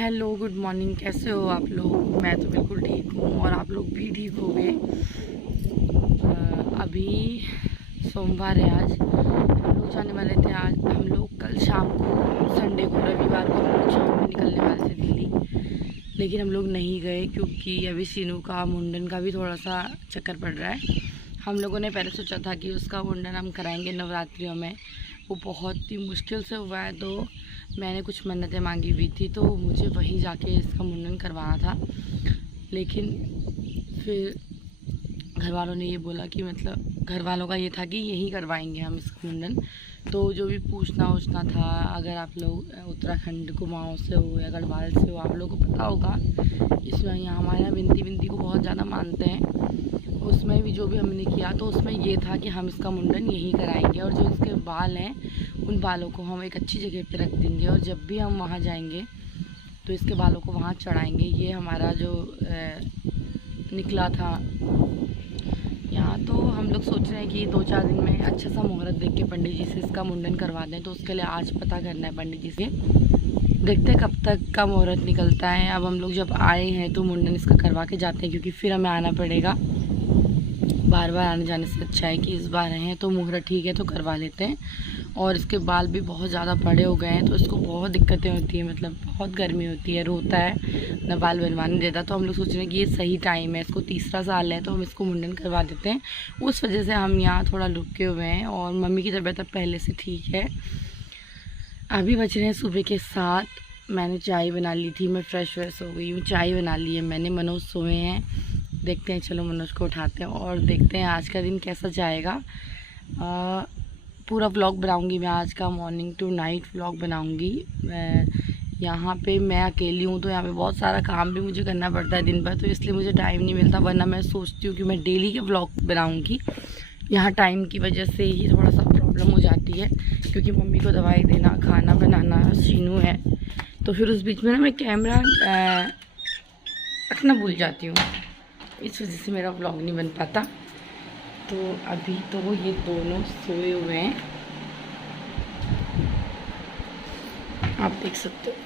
Hello good morning, कैसे हो आप लोग। मैं तो बिल्कुल ठीक हूँ और आप लोग भी ठीक हो गए। अभी सोमवार है, आज हम लोग जाने वाले थे। आज हम लोग कल शाम को, संडे को, रविवार को हम लोग शाम में निकलने वाले थे दिल्ली, लेकिन हम लोग नहीं गए क्योंकि अभी सीनू का मुंडन का भी थोड़ा सा चक्कर पड़ रहा है। हम लोगों ने पहले सोचा था कि उसका मुंडन हम कराएंगे नवरात्रियों में, वो बहुत ही मुश्किल से हुआ है, तो मैंने कुछ मन्नतें मांगी हुई थी, तो मुझे वहीं जाके इसका मुंडन करवाना था। लेकिन फिर घर वालों ने ये बोला कि मतलब घर वालों का ये था कि यहीं करवाएंगे हम इसका मुंडन। तो जो भी पूछना था, अगर आप लोग उत्तराखंड कुमाऊँ से हो या गढ़वाल से हो, आप लोगों को पता होगा, इसमें यहाँ हमारे यहाँ बिनती को बहुत ज़्यादा मानते हैं। उसमें भी जो भी हमने किया, तो उसमें ये था कि हम इसका मुंडन यहीं कराएंगे, और जो इसके बाल हैं उन बालों को हम एक अच्छी जगह पे रख देंगे, और जब भी हम वहाँ जाएंगे तो इसके बालों को वहाँ चढ़ाएंगे। ये हमारा जो निकला था यहाँ। तो हम लोग सोच रहे हैं कि 2-4 दिन में अच्छा सा मुहूर्त देख के पंडित जी से इसका मुंडन करवा दें। तो उसके लिए आज पता करना है पंडित जी से, देखते हैं कब तक का मुहूर्त निकलता है। अब हम लोग जब आए हैं तो मुंडन इसका करवा के जाते हैं, क्योंकि फिर हमें आना पड़ेगा। बार बार आने जाने से अच्छा है कि इस बार हैं तो मुहूर्त ठीक है तो करवा लेते हैं। और इसके बाल भी बहुत ज़्यादा बड़े हो गए हैं, तो इसको बहुत दिक्कतें होती हैं, मतलब बहुत गर्मी होती है, रोता है, ना बाल बनवाने देता। तो हम लोग सोच रहे हैं कि ये सही टाइम है, इसको 3रा साल है, तो हम इसको मुंडन करवा देते हैं। उस वजह से हम यहाँ थोड़ा रुके हुए हैं, और मम्मी की तबीयत अब पहले से ठीक है। अभी बज रहे हैं सुबह के 7। मैंने चाय बना ली थी, मैं फ्रेश हो गई हूँ, चाय बना ली है मैंने। मनोज सोए हैं, देखते हैं, चलो मनोज को उठाते हैं और देखते हैं आज का दिन कैसा जाएगा। पूरा व्लॉग बनाऊंगी मैं आज का, मॉर्निंग टू नाइट व्लॉग बनाऊंगी। यहाँ पे मैं अकेली हूँ, तो यहाँ पे बहुत सारा काम भी मुझे करना पड़ता है दिन भर, तो इसलिए मुझे टाइम नहीं मिलता। वरना मैं सोचती हूँ कि मैं डेली के व्लॉग बनाऊँगी। यहाँ टाइम की वजह से ही थोड़ा सा प्रॉब्लम हो जाती है, क्योंकि मम्मी को दवाई देना, खाना बनाना, शीनू है, तो फिर उस बीच में ना मैं कैमरा रखना भूल जाती हूँ। इस वजह से मेरा व्लॉग नहीं बन पाता। तो अभी तो ये दोनों सोए हुए हैं, आप देख सकते हो।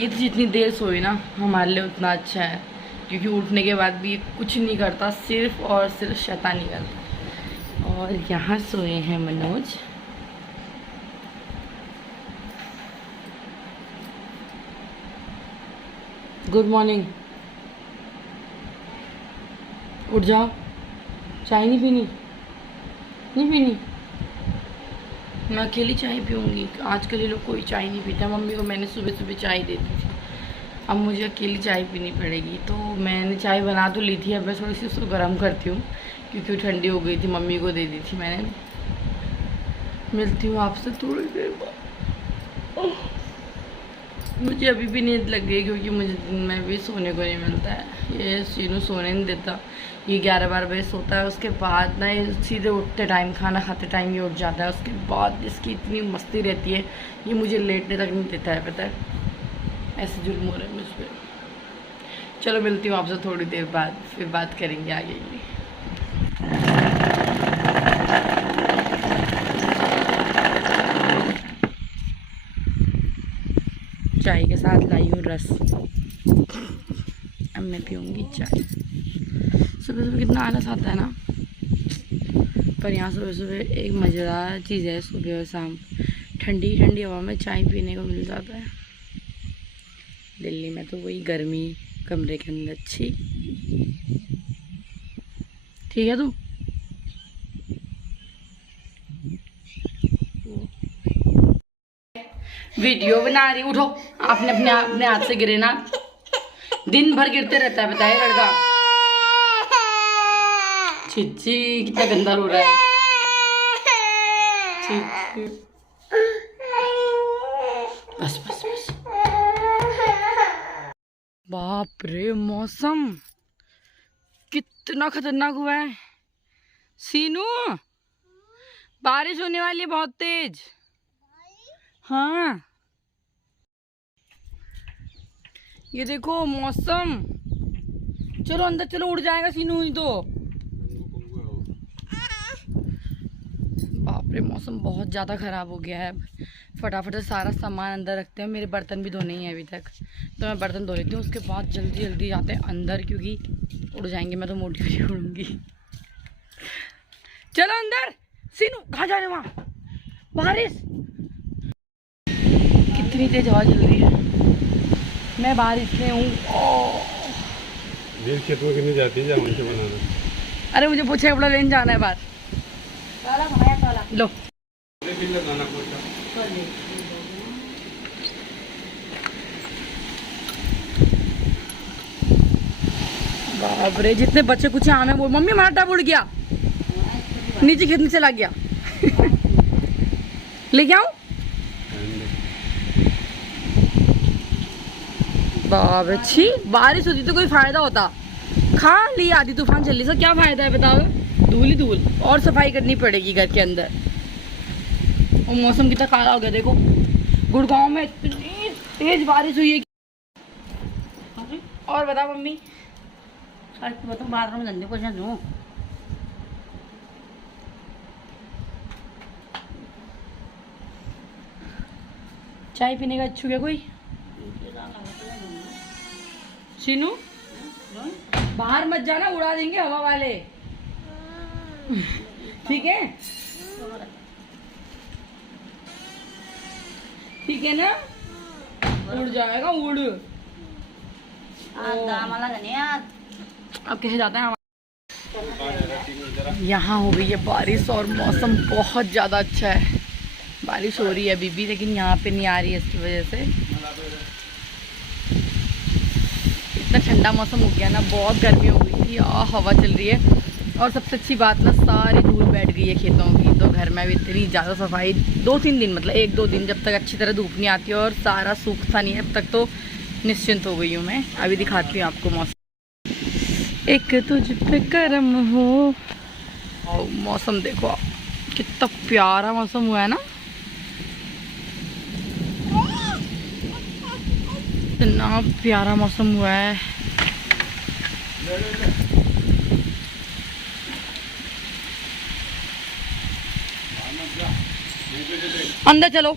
ये तो जितनी देर सोए ना हमारे लिए उतना अच्छा है, क्योंकि उठने के बाद भी ये कुछ नहीं करता, सिर्फ और सिर्फ शैतानी करता। और यहाँ सोए हैं मनोज। गुड मॉर्निंग, उठ जाओ। चाय नहीं पीनी? नहीं पीनी? मैं अकेली चाय पीऊँगी। आजकल ये लोग कोई चाय नहीं पीता। मम्मी को मैंने सुबह सुबह चाय दे दी थी, अब मुझे अकेली चाय पीनी पड़ेगी। तो मैंने चाय बना तो ली थी, अब मैं थोड़ी सी उसको गर्म करती हूँ, क्योंकि ठंडी हो गई थी। मम्मी को दे दी थी मैंने। मिलती हूँ आपसे थोड़ी देर बाद। मुझे अभी भी नींद लग गई, क्योंकि मुझे दिन में भी सोने को नहीं मिलता है। ये शीनू सोने नहीं देता, ये 11-12 बजे सोता है। उसके बाद ना ये सीधे उठते टाइम, खाना खाते टाइम ये उठ जाता है। उसके बाद इसकी इतनी मस्ती रहती है, ये मुझे लेटने तक नहीं देता है, पता है। ऐसे जुल्म हो रहा है मुझ पर। चलो मिलती हूँ आपसे थोड़ी देर बाद, फिर बात करेंगे आगे की। चाय के साथ लाई हूँ रस, अब मैं पीऊँगी चाय। सुबह सुबह कितना आलस आता है ना, पर यहाँ सुबह सुबह एक मज़ेदार चीज़ है। सुबह और शाम ठंडी ठंडी हवा में चाय पीने को मिल जाता है। दिल्ली में तो वही गर्मी, कमरे के अंदर। अच्छी ठीक है। तुम वीडियो बना रही, उठो। आपने अपने हाथ से गिरे ना, दिन भर गिरते रहता है, बताइए लड़का। छिची कितना गंदा रो रहा है। बस बस बस। बाप रे, मौसम कितना खतरनाक हुआ है। सीनू, बारिश होने वाली है बहुत तेज। हाँ, ये देखो मौसम। चलो अंदर चलो, उड़ जाएगा सीनू ही तो। बाप रे मौसम बहुत ज़्यादा ख़राब हो गया है। फटाफट से सारा सामान अंदर रखते हैं। मेरे बर्तन भी धोने ही हैं अभी तक, तो मैं बर्तन धो लेती हूँ। उसके बाद जल्दी जल्दी जाते हैं अंदर, क्योंकि उड़ जाएंगे। मैं तो मोटी भी उड़ूँगी। चलो अंदर। सीनू कहाँ जा रहे वहाँ? बारिश कितनी तेज हवा चल रही है। मैं बारिश में हूँ। खेत में कितनी जाती है जामुन से बनाना। अरे मुझे पूछे कपड़ा लेने जाना है बाहर। लो बाप रे, जितने बच्चे कुछ आम है वो। मम्मी हमारा टब उड़ गया, नीचे खेत में चला गया। लेके आऊं? बाप रे, छी बारिश होती तो कोई फायदा होता। खा ली आधी तूफान चल रही, सर क्या फायदा है बताओ? धूल ही धूल, और सफाई करनी पड़ेगी घर के अंदर। और मौसम कितना काला हो गया देखो। गुड़गांव में इतनी तेज बारिश हुई है। और बता मम्मी। बताओ बाथरूम में धंधे को दूँ। चाय पीने का इच्छुक है कोई? शीनू बाहर मत जाना, उड़ा देंगे हवा वाले। ठीक है, ठीक है ना? उड़ जाएगा, उड़। अब कैसे जाते हैं? यहाँ हो गई है बारिश और मौसम बहुत ज़्यादा अच्छा है। बारिश हो रही है अभी भी, लेकिन यहाँ पे नहीं आ रही है इसकी वजह से। इतना ठंडा मौसम हो गया ना, बहुत गर्मी हो गई थी और हवा चल रही है। और सबसे अच्छी बात ना, सारी धूल बैठ गई है खेतों की। तो घर में भी इतनी ज़्यादा सफाई 2-3 दिन, मतलब 1-2 दिन, जब तक अच्छी तरह धूप नहीं आती और सारा सूखता नहीं है, अब तक तो निश्चिंत हो गई हूँ मैं। अभी दिखाती हूँ आपको मौसम। एक तुझ पे करम हो। और मौसम देखो आप, कितना प्यारा मौसम हुआ है ना। इतना प्यारा मौसम हुआ है। अंदर चलो।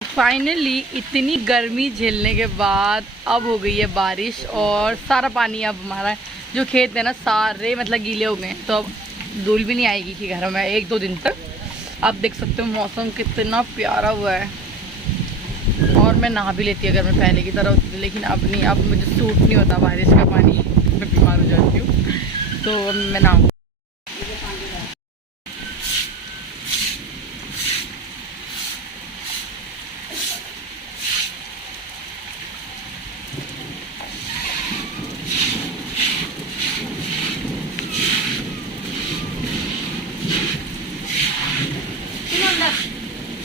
फाइनली इतनी गर्मी झेलने के बाद अब हो गई है बारिश, और सारा पानी अब हमारा जो खेत है ना, सारे मतलब गीले हो गए। तो अब धूल भी नहीं आएगी कि घर में 1-2 दिन तक। आप देख सकते हो मौसम कितना प्यारा हुआ है। और मैं नहा भी लेती अगर मैं पहले की तरह होती थी, लेकिन अब नहीं। अब मुझे सूट नहीं होता बारिश का पानी, मैं बीमार हो जाती हूँ। तो मैं नहाऊँ।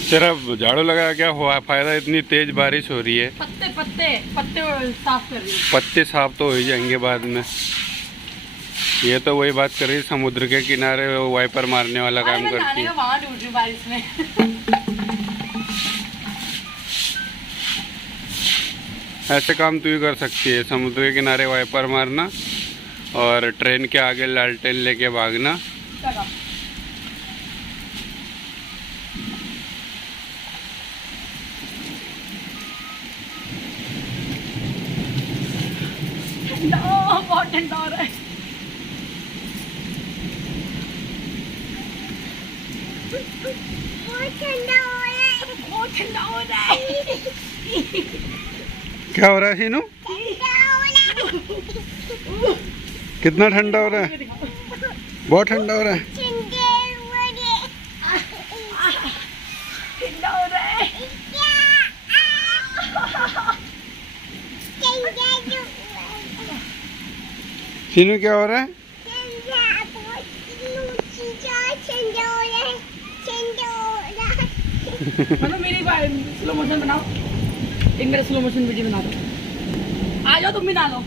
तेरा झाड़ू लगा क्या हुआ फायदा? इतनी तेज बारिश हो रही है। पत्ते पत्ते पत्ते साफ कर रही हूँ। पत्ते साफ तो हो ही जाएंगे बाद में। ये तो वही बात कर रही, समुद्र के किनारे वाइपर मारने वाला काम करती है। वहाँ ढूंढ रही हूँ बारिश में। ऐसे काम तू ही कर सकती है, समुद्र के किनारे वाइपर मारना और ट्रेन के आगे लालटेन लेके भागना। बहुत ठंडा हो रहा है। बहुत ठंडा हो रहा है, बहुत ठंडा हो रहा है। क्या हो रहा है शीनू? कितना ठंडा हो रहा है? बहुत ठंडा हो रहा है। ठंडा हो रहा है। शीनू क्या हो रहा है? मतलब मेरी स्लो मोशन बनाओ, एक मेरा स्लो मोशन वीडियो बना दो। आ जाओ तुम भी डालो।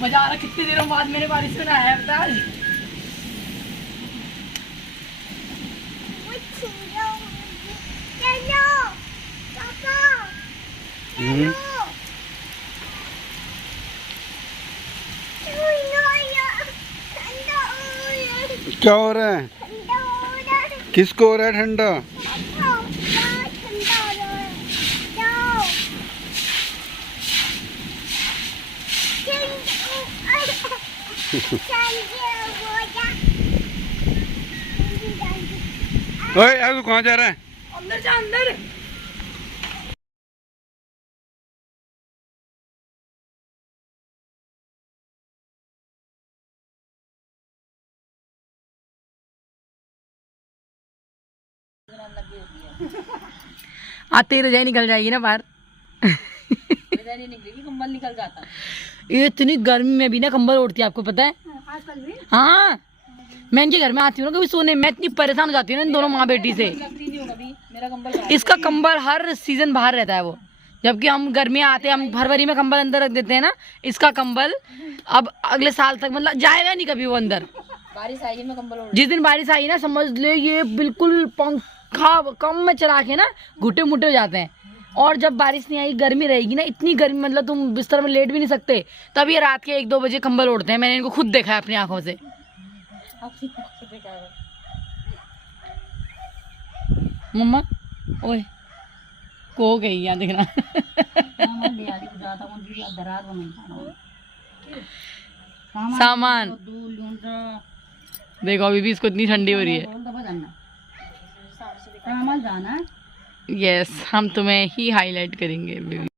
मजा आ रहा। कितनी देरों बाद मेरे बारिश में नहाया है आज। क्या हो रहा है? किसको हो रहा है ठंडा? ओए यार तू कहाँ जा रहा है? अंदर जा अंदर। आते रजाई निकल जाएगी ना बाहर। नहीं निकलेगी, कंबल निकल जाता। ये इतनी गर्मी में भी ना कंबल ओढ़ती है, आपको पता है? आजकल भी हाँ, मैं इनके घर में आती हूँ ना कभी सोने, मैं इतनी परेशान हो जाती हूँ ना इन दोनों माँ बेटी से। लगती नहीं होगा अभी मेरा कंबल। इसका कंबल हर सीजन बाहर रहता है वो, जबकि हम गर्मियाँ आते हैं, हम फरवरी में कंबल अंदर रख देते हैं ना। इसका कंबल अब अगले साल तक मतलब जाएगा नहीं कभी वो अंदर। बारिश आएगी मैं कंबल ओढ़। जिस दिन बारिश आई ना समझ ले ये बिल्कुल पंखा कम में चला के ना घुटे मुटे हो जाते हैं। और जब बारिश नहीं आई, गर्मी रहेगी ना, इतनी गर्मी मतलब तुम बिस्तर में लेट भी नहीं सकते, तब ये रात के 1-2 बजे कंबल ओढ़ते हैं। मैंने इनको खुद देखा है अपनी आंखों से। मम्मा ओए को गई यहाँ देखना। सामान देखो अभी भी इसको इतनी ठंडी हो रही है। जाना यस, हम तुम्हें ही हाईलाइट करेंगे बेबी।